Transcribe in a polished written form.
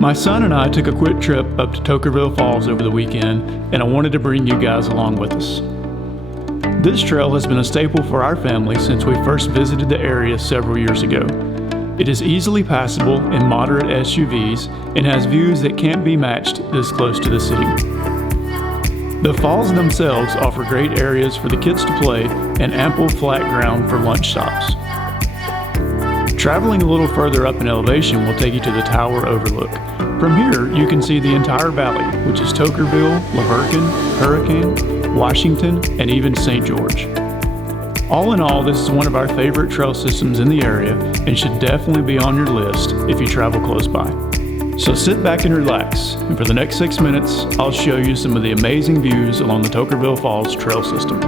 My son and I took a quick trip up to Toquerville Falls over the weekend, and I wanted to bring you guys along with us. This trail has been a staple for our family since we first visited the area several years ago. It is easily passable in moderate SUVs and has views that can't be matched this close to the city. The falls themselves offer great areas for the kids to play and ample flat ground for lunch stops. Traveling a little further up in elevation will take you to the Tower Overlook. From here, you can see the entire valley, which is Toquerville, Maverick, Hurricane, Washington, and even St. George. All in all, this is one of our favorite trail systems in the area and should definitely be on your list if you travel close by. So sit back and relax, and for the next 6 minutes, I'll show you some of the amazing views along the Toquerville Falls trail system.